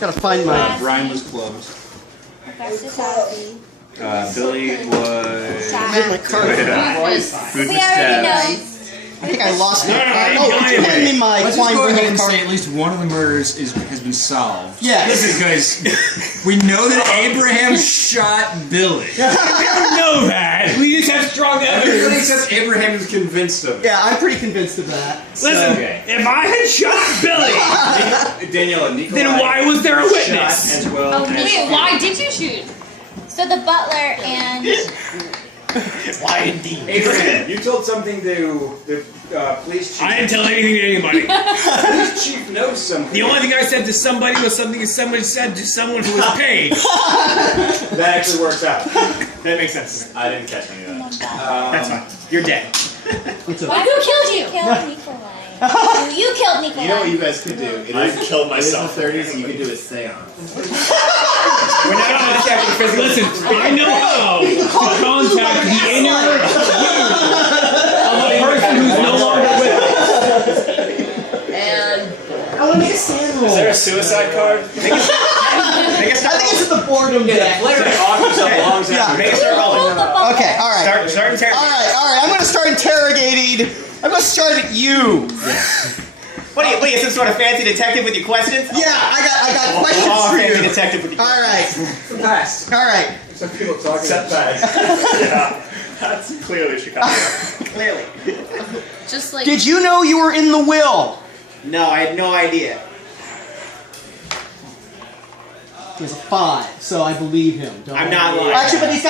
Gotta find my. Brian was clubbed. Augustus Happy. Billy was. Sad. My card. Food We was already sad. know. I think I lost my No, card. no, Oh, could you hand me my Let's just Klein go ahead Brennan and card? say at least one of the murders has been solved. Yes. Because we know that Abraham shot Billy. We don't know that. We just have strong Everybody evidence. except Abraham is convinced of it. Yeah, I'm pretty convinced of that. Listen, if I had shot Billy, Daniela, Nikolai then why was there a shot witness? as well. Oh, as wait, Stu. Why did you shoot? So the butler and Why indeed? Abraham, you told something to the police chief. I didn't tell anything to anybody. Police chief knows something. The only thing I said to somebody was something somebody said to someone who was paid. That actually works out. That makes sense. I didn't catch any of that. That's fine. You're dead. who killed you? Killed Nikolai. You killed Nikolai. You know what you guys could do? I killed myself. In the 30s, you could do a seance. We're not on the second physical. Listen, I know how to contact the inner ear of a person who's no longer with us. And I want to make a sand roll. Is there a suicide card? I think it's at the boredom deck. Player offers up belongs Yeah. after Make it start rolling. Okay, all right. Start interrogating. All right. I'm going to start interrogating. I'm going to start at you. What are you, some sort of fancy detective with your questions? Yeah, I got questions for Fancy you. detective with your All right. Fast. All right. Some people talking Except fast. yeah. That's clearly Chicago. Clearly. Just like Did you know you were in the will? No, I had no idea. He has a 5, so I believe him. Don't I'm I? not lying. Actually, but he's got